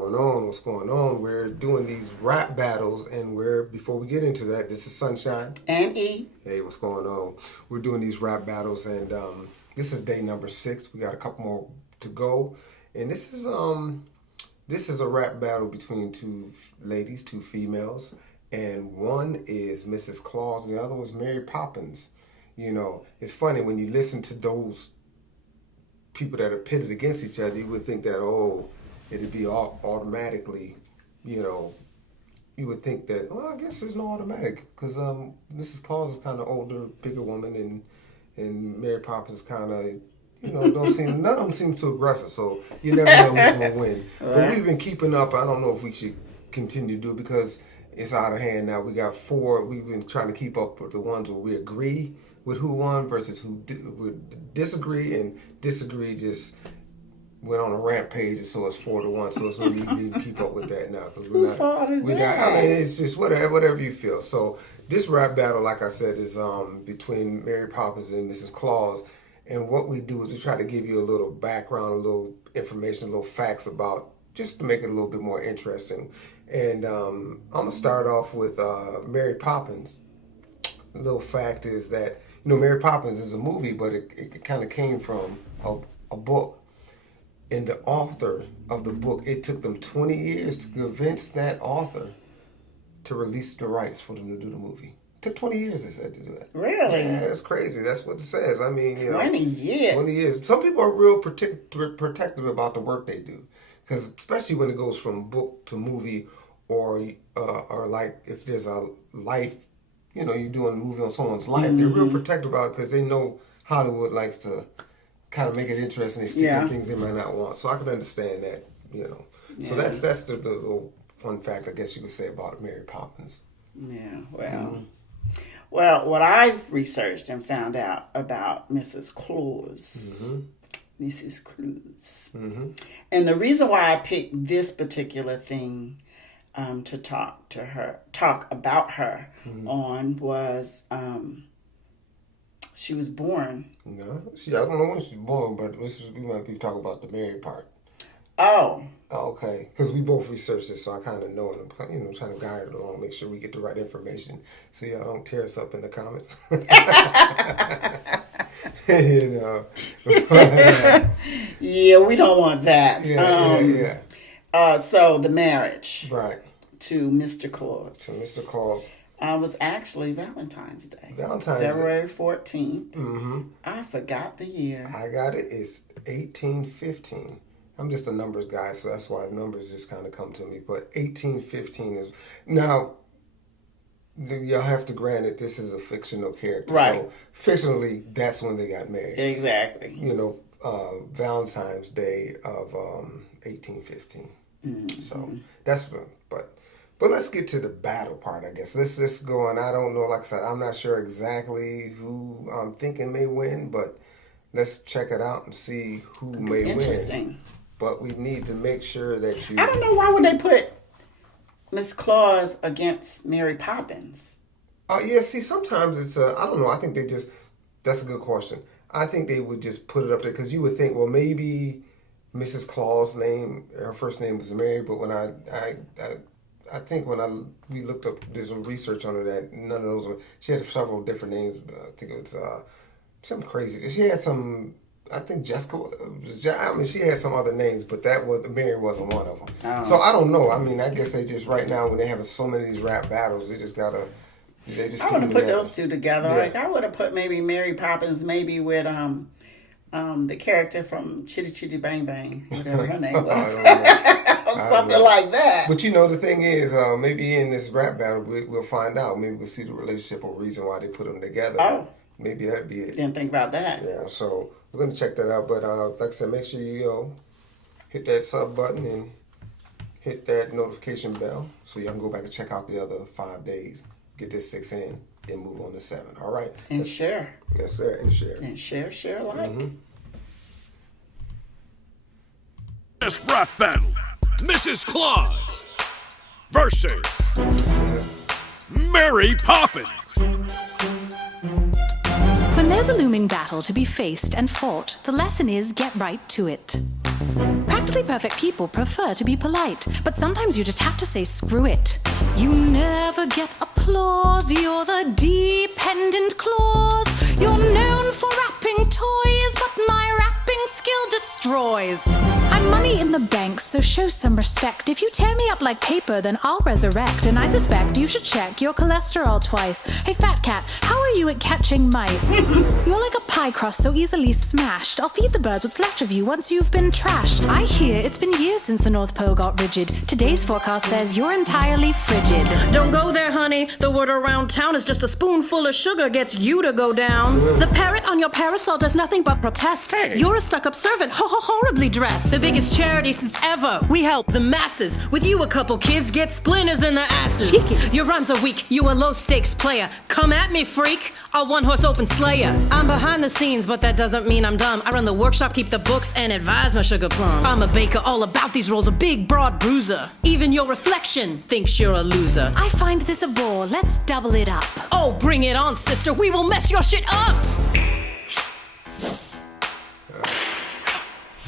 going on? What's going on? We're doing these rap battles, and before we get into that, this is Sunshine. And E. Hey, what's going on? We're doing these rap battles, and this is day number 6. We got a couple more to go. And this is a rap battle between two ladies, two females. And one is Mrs. Claus, and the other was Mary Poppins. You know, it's funny when you listen to those people that are pitted against each other, you would think that, it'd be automatically, you would think that, well, I guess there's no automatic, because Mrs. Claus is kind of older, bigger woman, and Mary Poppins kind of, none of them seem too aggressive, so you never know who's going to win. Right. But we've been keeping up. I don't know if we should continue to do it, because it's out of hand now. We got 4. We've been trying to keep up with the ones where we agree with who won versus who disagree, and disagree just went on a rampage, and so it's 4-1. So it's really easy to keep up with that now, because we're not. I mean, it's just whatever you feel. So this rap battle, like I said, is between Mary Poppins and Mrs. Claus, and what we do is we try to give you a little background, a little information, a little facts about, just to make it a little bit more interesting. And I'm gonna start off with Mary Poppins. The little fact is that, Mary Poppins is a movie, but it kind of came from a book. And the author of the book, it took them 20 years to convince that author to release the rights for them to do the movie. It took 20 years, they said, to do that. Really? Yeah, that's crazy. That's what it says. I mean, 20 years. 20 years. Some people are real protective about the work they do, because especially when it goes from book to movie, or like if there's a life, you're doing a movie on someone's life, they're real protective about it, because they know Hollywood likes to kind of make it interesting. They stick in things they might not want. So I can understand that, So that's the little fun fact, I guess you could say, about Mary Poppins. Yeah, well. Well, what I've researched and found out about Mrs. Claus. Mrs. Claus. And the reason why I picked this particular thing to talk about her on was she was born. No, I don't know when she was born, but we might be talking about the Mary part. Oh. Okay, because we both researched this, so I kind of know, and I'm trying to guide it along, make sure we get the right information, so y'all don't tear us up in the comments. Yeah, we don't want that. Yeah. So the marriage. Right. To Mr. Claus. To Mr. Claus. Was actually Valentine's Day. Day. February 14th. I forgot the year. I got it. It's 1815. I'm just a numbers guy, so that's why numbers just kind of come to me. But 1815 is... Now, y'all have to grant it, this is a fictional character. Right. So, fictionally, that's when they got married. Exactly. Valentine's Day of 1815. So, that's... But let's get to the battle part, I guess. Let's go on. I don't know, like I said, I'm not sure exactly who I'm thinking may win, but let's check it out and see who may win. Interesting. But we need to make sure that you... I don't know, why would they put Miss Claus against Mary Poppins? Yeah, see, sometimes it's I don't know, I think they just... That's a good question. I think they would just put it up there, because you would think, well, maybe Mrs. Claus' name, her first name was Mary, but when I think when we looked up, there's some research on her that none of those were... She had several different names. I think it was something crazy. She had some... I think Jessica... she had some other names, but Mary wasn't one of them. Oh. So I don't know. I mean, I guess they just, right now, when they're having so many of these rap battles, they just gotta... I would have put those two together. Yeah. Like, I would have put maybe Mary Poppins maybe with the character from Chitty Chitty Bang Bang, whatever her name was. Something like that. But the thing is, maybe in this rap battle, we'll find out. Maybe we'll see the relationship or reason why they put them together. Oh. Maybe that'd be it. Didn't think about that. Yeah, so we're going to check that out. But like I said, make sure you hit that sub button and hit that notification bell so y'all can go back and check out the other 5 days. Get this 6 in, then move on to 7. All right? And share. Yes, sir. And share. And share, like. This rap battle, Mrs. Claus versus Mary Poppins. When there's a looming battle to be faced and fought, the lesson is get right to it. Practice Totally perfect people prefer to be polite, but sometimes you just have to say screw it. You never get applause, you're the dependent clause. You're known for wrapping toys, but my wrapping skill destroys. I'm money in the bank, so show some respect. If you tear me up like paper, then I'll resurrect. And I suspect you should check your cholesterol twice. Hey fat cat, how are you at catching mice? You're like a pie crust so easily smashed. I'll feed the birds what's left of you once you've been trashed. I hear it's been years since the North Pole got rigid. Today's forecast says you're entirely frigid. Don't go there, honey. The word around town is just a spoonful of sugar gets you to go down. The parrot on your parasol does nothing but protest. You're a stuck-up servant, horribly dressed. The biggest charity since ever. We help the masses. With you, a couple kids get splinters in their asses. Cheeky. Your rhymes are weak. You a low-stakes player. Come at me, freak. I'll one-horse open slayer. I'm behind the scenes, but that doesn't mean I'm dumb. I run the workshop, keep the books, and advise my sugar plum. I'm a baker, all about these rolls, a big, broad bruiser. Even your reflection thinks you're a loser. I find this a bore, let's double it up. Oh, bring it on, sister. We will mess your shit up.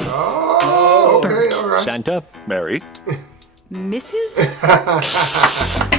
Oh, okay, all right. Santa, Mary. Mrs.?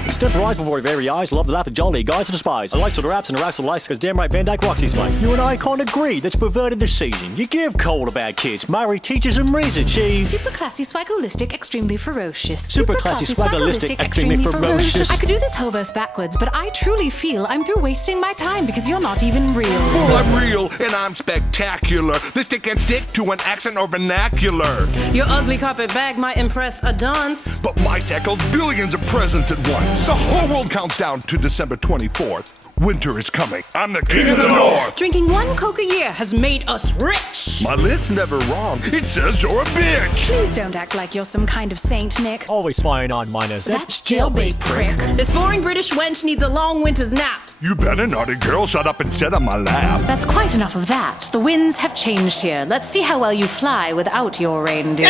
Extemporized before your very eyes, love the laugh of jolly guys to despise. I like to the raps and the raps to the likes, cause damn right Van Dyke rocks these mics. You and I can't agree, that's perverted this season. You give coal to bad kids, Mary teaches them reason, she's Super classy, swagolistic, extremely ferocious. Super classy, swagolistic, extremely ferocious. I could do this whole verse backwards, but I truly feel I'm through wasting my time because you're not even real. Fool, I'm real and I'm spectacular. This stick can stick to an accent or vernacular. Your ugly carpet bag might impress a dunce. But my tackles billions of presents at once. The whole world counts down to December 24th. Winter is coming. I'm the king of the North. Drinking one Coke a year has made us rich. My list's never wrong. It says you're a bitch. Please don't act like you're some kind of saint, Nick. always spying on minors. That's jailbait, prick. This boring British wench needs a long winter's nap. You better, naughty girl, shut up and sit on my lap. That's quite enough of that. The winds have changed here. Let's see how well you fly without your reindeer.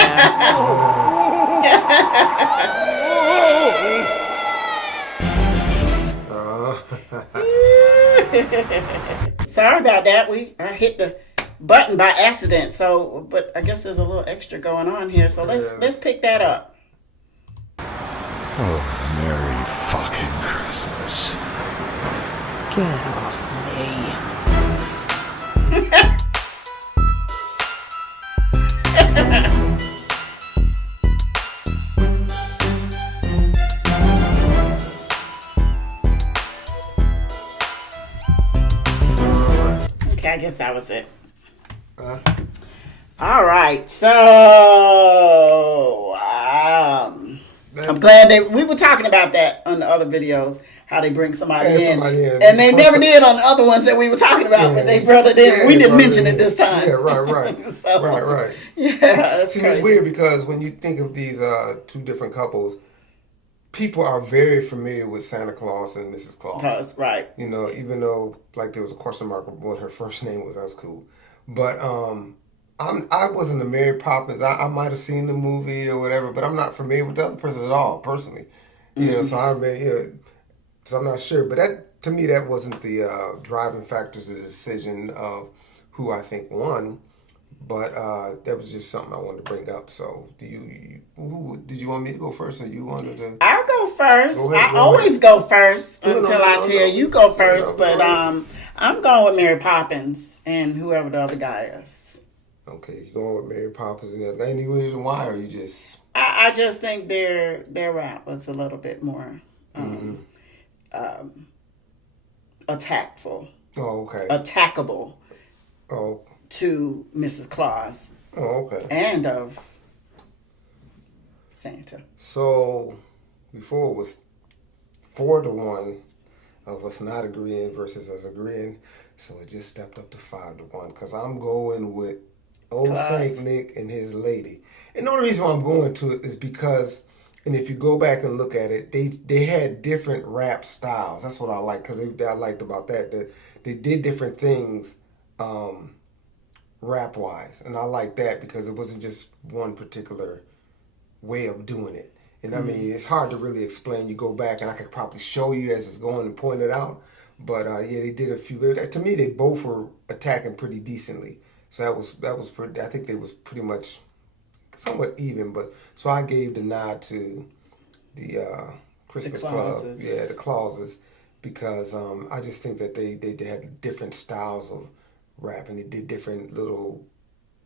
Sorry about that. I hit the button by accident. So, but I guess there's a little extra going on here. So let's pick that up. Oh, Merry fucking Christmas. Get off me. Okay, I guess that was it. All right, so I'm glad we were talking about that on the other videos, how they bring somebody in. And they never did on the other ones that we were talking about, but they brought it in. Yeah, We didn't mention it this time. Yeah, right. So, right. Yeah, that's See, crazy. it's weird because when you think of these two different couples, people are very familiar with Santa Claus and Mrs. Claus. Right. You know, even though like there was a question mark of what her first name was, that was cool. But I wasn't a Mary Poppins. I might have seen the movie or whatever, but I'm not familiar with the other person at all, personally. You know, so I'm not sure. But that, to me, that wasn't the driving factors of the decision of who I think won. But that was just something I wanted to bring up. So, did you want me to go first, or you wanted to? I'll go first. Go ahead, I always go first No, until I tell you go first. No, but go ahead. I'm going with Mary Poppins and whoever the other guy is. Okay, you going with Mary Poppins and that. Any reason why, or you just? I just think their rap was a little bit more attackful. Oh, okay. Attackable Oh, to Mrs. Claus okay. and of Santa. So, before it was 4-1 of us not agreeing versus us agreeing, so it just stepped up to 5-1 because I'm going with old Claus. Saint Nick and his lady. And the only reason why I'm going to it is because, and if you go back and look at it, they had different rap styles. That's what I like, because I liked about that they did different things rap wise, and I like that because it wasn't just one particular way of doing it. And I mean, it's hard to really explain. You go back, and I could probably show you as it's going and point it out. But yeah, they did a few. To me, they both were attacking pretty decently. So that was pretty. I think they was pretty much somewhat even, but so I gave the nod to the Christmas Club, the Clauses, because I just think that they have different styles of rap, and they did different little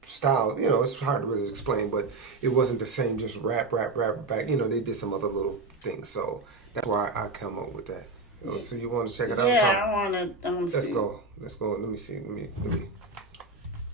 styles. You know, it's hard to really explain, but it wasn't the same just rap back. You know, they did some other little things, so that's why I come up with that. So you want to check it out? Yeah, I want to. Let's go. Let me see. Let me.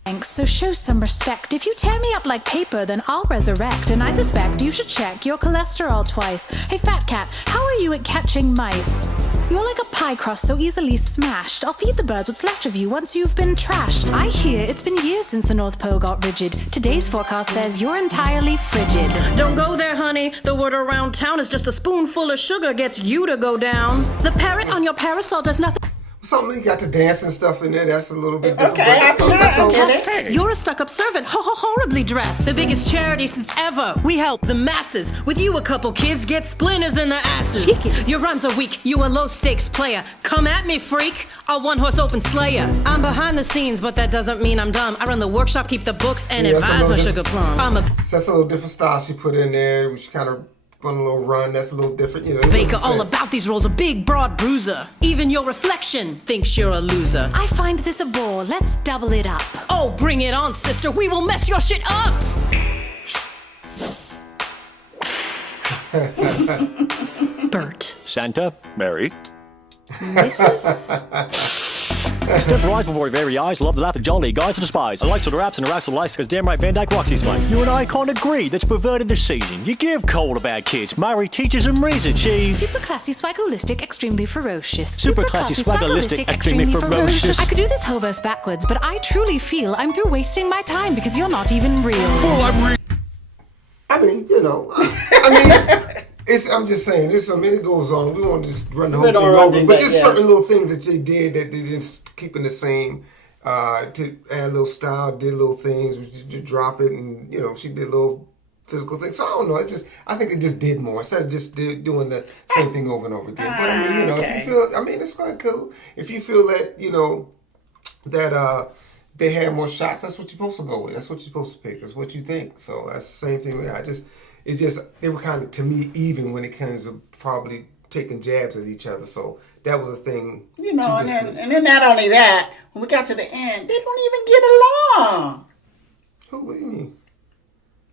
Thanks, so show some respect. If you tear me up like paper, then I'll resurrect. And I suspect you should check your cholesterol twice. Hey, fat cat, how are you at catching mice? You're like a pie crust so easily smashed. I'll feed the birds what's left of you once you've been trashed. I hear it's been years since the North Pole got rigid. Today's forecast says you're entirely frigid. Don't go there, honey. The word around town is just a spoonful of sugar gets you to go down. The parrot on your parasol does nothing. Something you got the dance and stuff in there. That's a little bit different. Okay, Let's go. Fantastic. You're a stuck-up servant, horribly dressed. The biggest charity since ever. We help the masses. With you, a couple kids get splinters in their asses. Cheeky. Your rhymes are weak. You a low-stakes player. Come at me, freak. A one-horse open slayer. I'm behind the scenes, but that doesn't mean I'm dumb. I run the workshop, keep the books, and See, that's advise a my little sugar plum. I'm a So that's a little different style she put in there. She kind of on a little run. That's a little different. You know. baker, all about these rolls. A big, broad bruiser. Even your reflection thinks you're a loser. I find this a bore. Let's double it up. Oh, bring it on, sister. We will mess your shit up. Bert. Santa, Mary. Mrs. step right before your very eyes. Love to laugh at jolly guys to despise. I like to the raps and the raps to likes, cause damn right Van Dyke rocks his mic. You and I can't agree, that's perverted the season. You give cold about kids, Mary teaches them reason. She's Super classy, swaggolistic, extremely ferocious. Super classy, swaggolistic, extremely ferocious. I could do this whole verse backwards, but I truly feel I'm through wasting my time because you're not even real. I mean, you know, I'm just saying, there's so many goes on. We want to just run the whole thing over, but there's certain little things that they did that they didn't keep in the same. To add a little style, did little things, you drop it, and you know, she did little physical things. So I don't know. It's just, I think they just did more instead of just doing the same thing over and over again. But I mean, you know, if you feel, I mean, it's quite cool. If you feel that, you know, that they had more shots, that's what you're supposed to go with. That's what you're supposed to pick. That's what you think. So that's the same thing. It's just, they were kind of, to me, even when it comes to probably taking jabs at each other. So that was a thing. You know, and then not only that, when we got to the end, they don't even get along. What do you mean?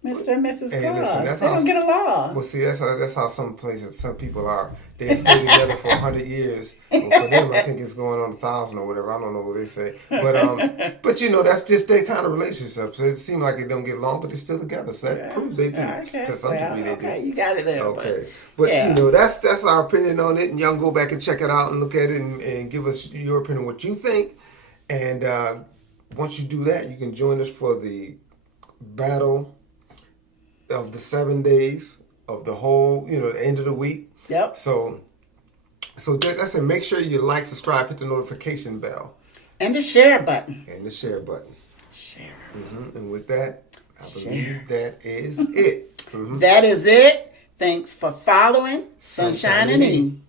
Mr. and Mrs. Hey, Claus. listen, that's They how- don't get along. Well, see, that's how some places, some people are. They stay together for 100 years. Well, for them, I think it's going on 1,000 or whatever. I don't know what they say. But you know, that's just their kind of relationship. So it seems like they don't get along, but they're still together. So that proves they do. To some degree, they do. Okay, you got it there. Okay, but yeah. you know, that's our opinion on it, and y'all can go back and check it out and look at it and give us your opinion, what you think. And once you do that, you can join us for the battle of the 7 days of the whole, you know, the end of the week. Yep. So that's it. Make sure you like, subscribe, hit the notification bell, And the share button. and the share button. Share. And with that, I believe that is it. That is it. Thanks for following Sunshine and E.